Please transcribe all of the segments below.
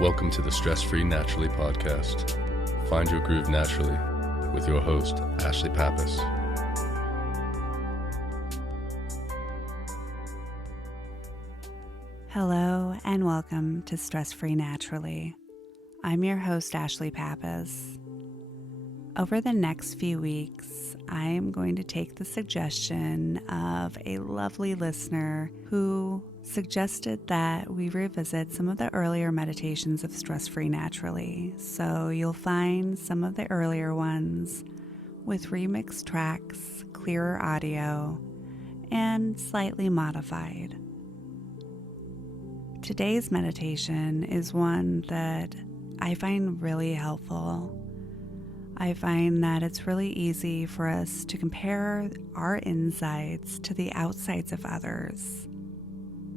Welcome to the Stress Free Naturally podcast. Find your groove naturally with your host, Ashlie Pappas. Hello and welcome to Stress Free Naturally. I'm your host, Ashlie Pappas. Over the next few weeks, I am going to take the suggestion of a lovely listener who suggested that we revisit some of the earlier meditations of Stress Free Naturally. So you'll find some of the earlier ones with remixed tracks, clearer audio, and slightly modified. Today's meditation is one that I find really helpful. I find that it's really easy for us to compare our insides to the outsides of others,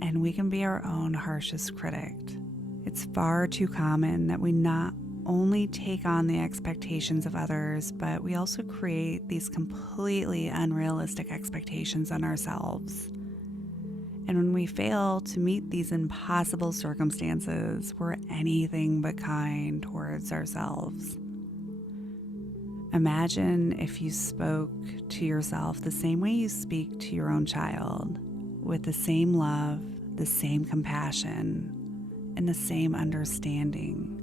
and we can be our own harshest critic. It's far too common that we not only take on the expectations of others, but we also create these completely unrealistic expectations on ourselves. And when we fail to meet these impossible circumstances, we're anything but kind towards ourselves. Imagine if you spoke to yourself the same way you speak to your own child, with the same love, the same compassion, and the same understanding.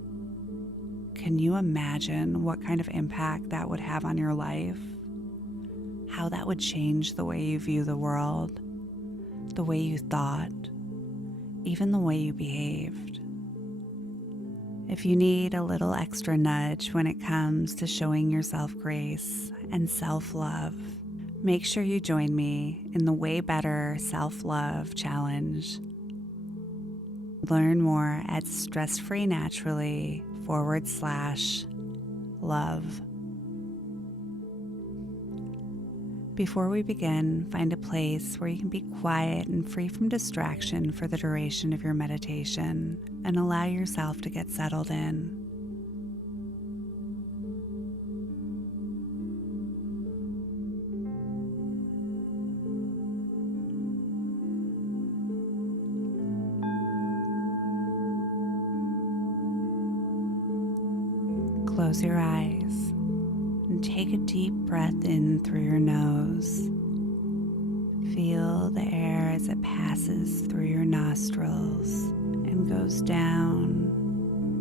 Can you imagine what kind of impact that would have on your life? How that would change the way you view the world, the way you thought, even the way you behaved. If you need a little extra nudge when it comes to showing yourself grace and self-love, make sure you join me in the Way Better Self-Love Challenge. Learn more at stressfreenaturally.com/love. Before we begin, find a place where you can be quiet and free from distraction for the duration of your meditation and allow yourself to get settled in. Close your eyes and take a deep breath in through your nose. Feel the air as it passes through your nostrils and goes down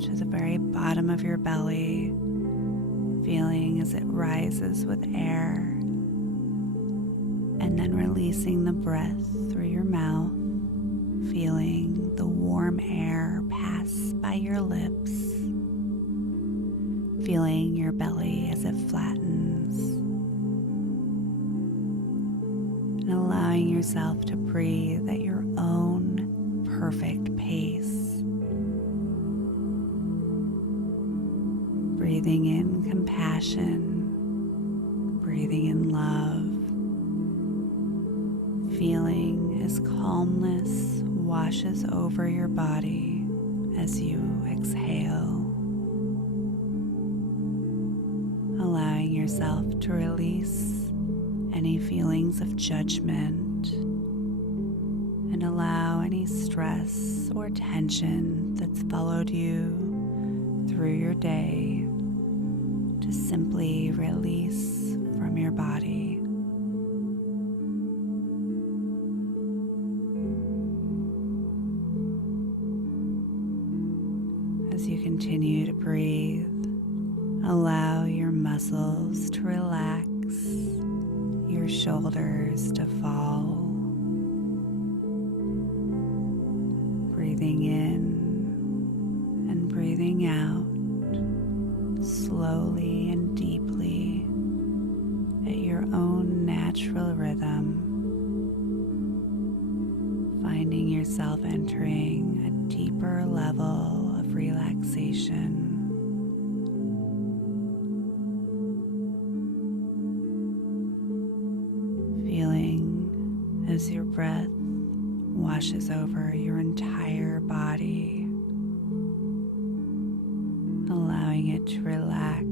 to the very bottom of your belly, feeling as it rises with air, and then releasing the breath through your mouth, feeling the warm air pass by your lips, feeling your belly as it flattens, and allowing yourself to breathe at your own perfect pace. Breathing in compassion, breathing in love, feeling as calmness washes over your body as you exhale. Allowing yourself to release any feelings of judgment and allow any stress or tension that's followed you through your day to simply release from your body. As you continue to breathe, allow your muscles to relax, your shoulders to fall. Breathing in and breathing out slowly and deeply at your own natural rhythm, finding yourself entering a deeper level of relaxation. As your breath washes over your entire body, allowing it to relax,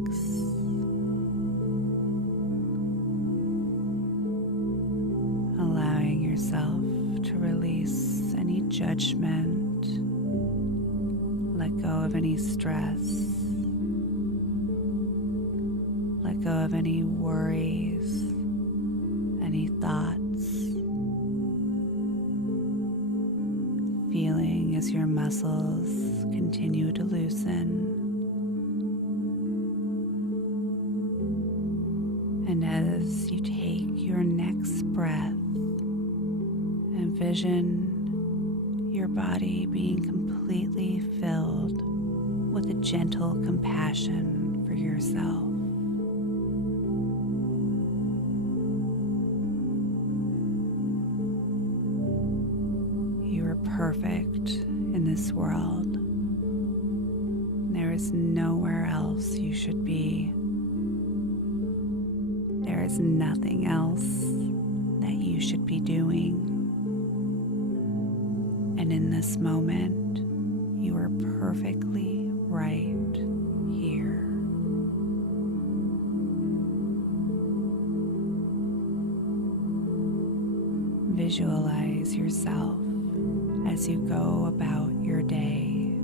allowing yourself to release any judgment, Let go of any stress. Let go of any worries, any thoughts. Feeling as your muscles continue to loosen. And as you take your next breath, envision your body being completely filled with a gentle compassion for yourself. You are perfect in this world. There is nowhere else you should be. There is nothing else that you should be doing. And in this moment, you are perfectly right here. Visualize yourself as you go about your day,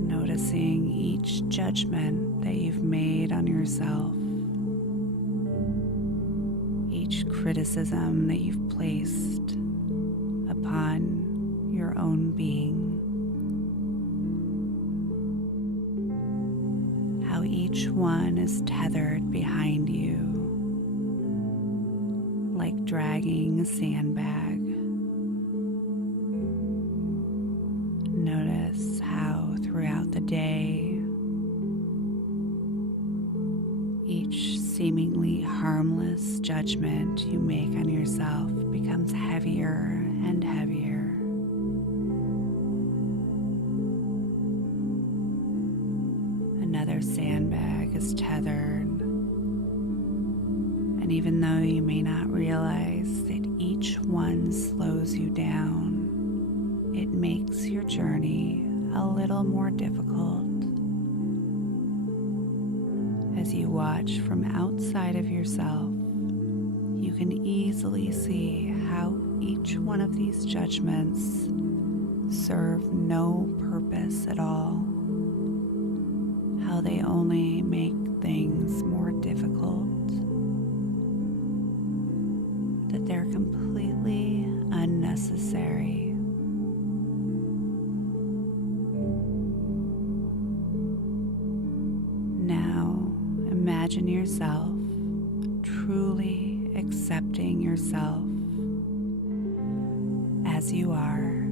noticing each judgment that you've made on yourself, each criticism that you've placed upon your own being, how each one is tethered behind you, like dragging a sandbag. Notice how throughout the day, each seemingly harmless judgment you make on yourself becomes heavier and heavier. Another sandbag is tethered, and even though you may not realize that each one slows you down, it makes your journey a little more difficult. As you watch from outside of yourself, you can easily see how each one of these judgments serve no purpose at all, how they only make things more difficult, that they're completely unnecessary. Now, imagine yourself truly accepting yourself as you are,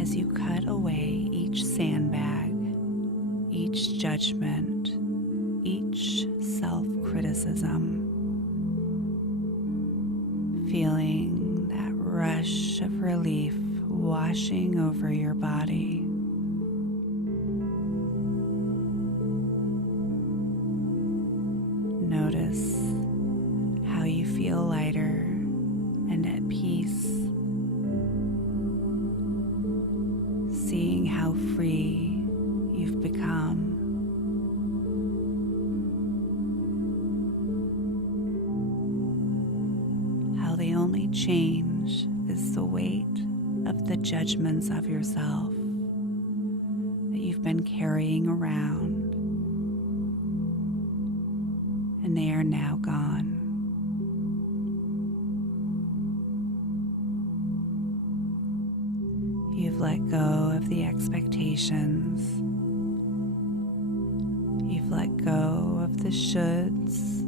as you cut away each sandbag, each judgment, each self-criticism, feeling that rush of relief washing over your body. Notice how you feel lighter and at peace, seeing how free you've become. How the only change is the weight of the judgments of yourself that you've been carrying around, and they are now gone. You've let go of the expectations. You've let go of the shoulds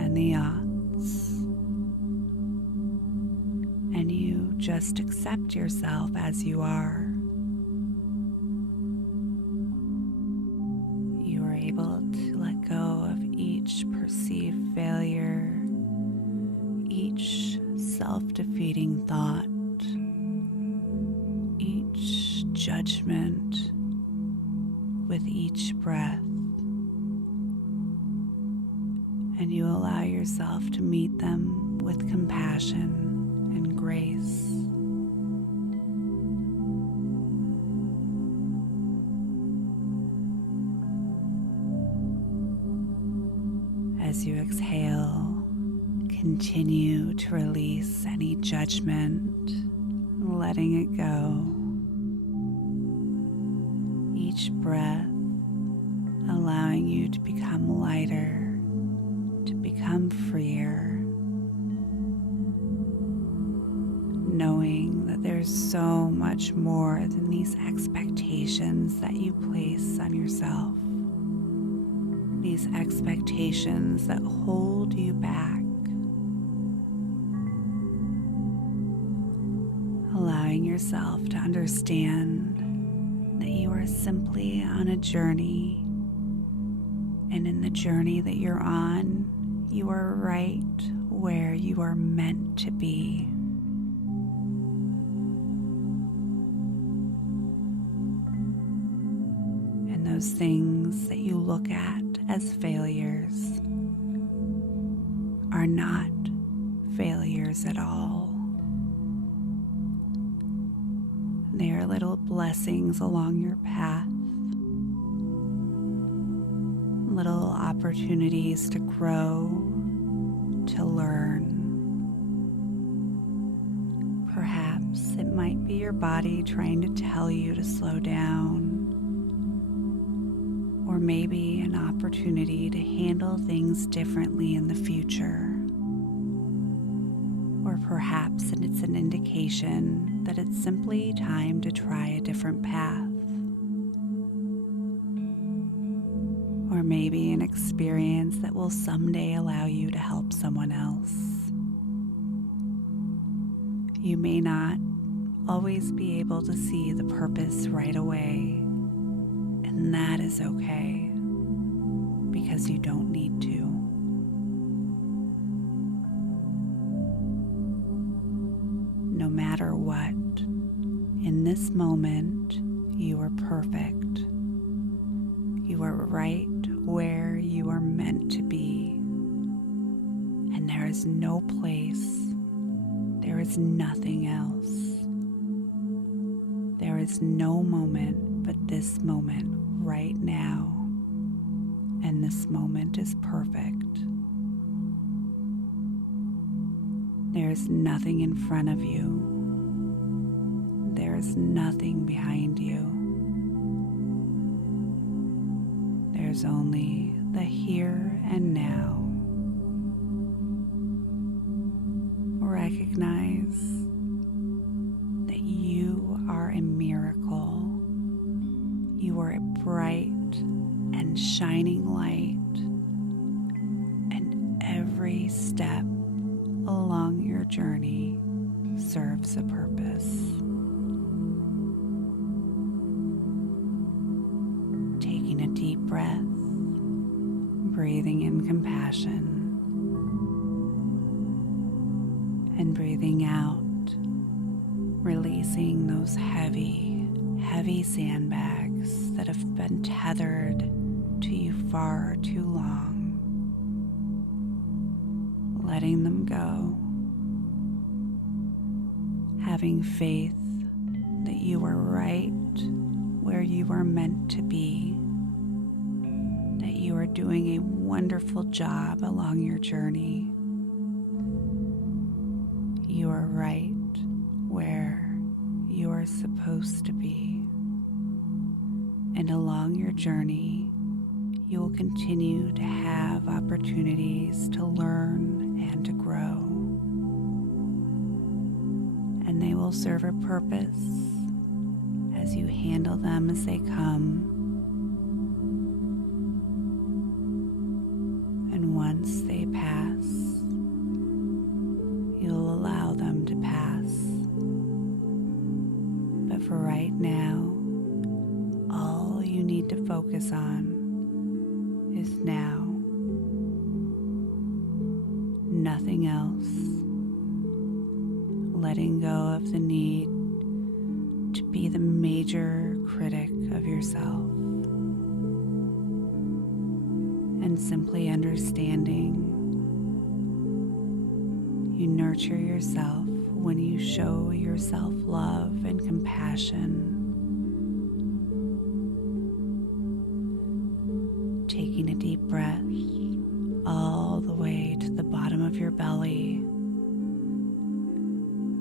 and the oughts. And you just accept yourself as you are. You are able to let go of each perceived failure, each self-defeating thought, each judgment with each breath, and you allow yourself to meet them with compassion and grace. As you exhale, continue to release any judgment, letting it go. Each breath allowing you to become lighter, to become freer, knowing that there's so much more than these expectations that you place on yourself, these expectations that hold you back. Allowing yourself to understand that you are simply on a journey, and in the journey that you're on, you are right where you are meant to be. And those things that you look at as failures are not failures at all. They are little blessings along your path, little opportunities to grow, to learn. Perhaps it might be your body trying to tell you to slow down, or maybe an opportunity to handle things differently in the future. Or perhaps it's an indication that it's simply time to try a different path. Or maybe an experience that will someday allow you to help someone else. You may not always be able to see the purpose right away, and that is okay, because you don't need to. No matter what, in this moment, you are perfect. You are right where you are meant to be. And there is no place, there is nothing else. There is no moment but this moment right now. And this moment is perfect. There is nothing in front of you. There is nothing behind you. There's only the here and now. Recognize that you are a miracle. You are a bright and shining light, and every step along your journey serves a purpose. Taking a deep breath, breathing in compassion, and breathing out, releasing those heavy sandbags that have been tethered to you far too long. Letting them go. Having faith that you are right where you are meant to be. That you are doing a wonderful job along your journey. You are right where you are supposed to be. And along your journey, you will continue to have opportunities to learn and to grow. And they will serve a purpose as you handle them as they come. And once they pass, you'll allow them to pass. But for right now, all you need to focus on is now. Nothing else. Letting go of the need to be the major critic of yourself. And simply understanding you nurture yourself when you show yourself love and compassion. Taking a deep breath all the way to the bottom of your belly.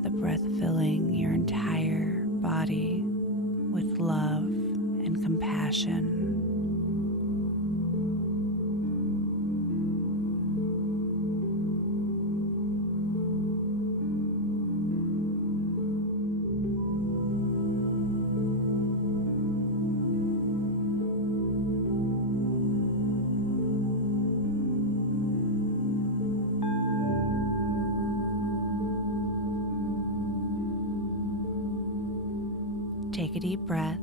The breath filling your entire body with love and compassion. Take a deep breath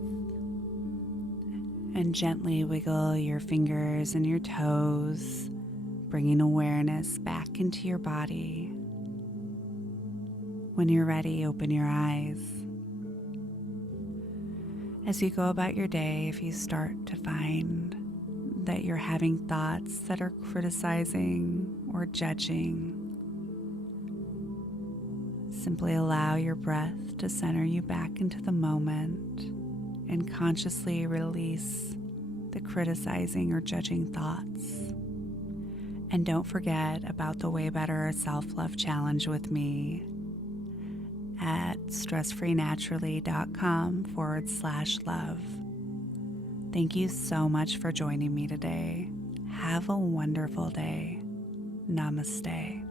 and gently wiggle your fingers and your toes, bringing awareness back into your body. When you're ready, open your eyes. As you go about your day, if you start to find that you're having thoughts that are criticizing or judging, simply allow your breath to center you back into the moment and consciously release the criticizing or judging thoughts. And don't forget about the Way Better Self-Love Challenge with me at stressfreenaturally.com/love. Thank you so much for joining me today. Have a wonderful day. Namaste.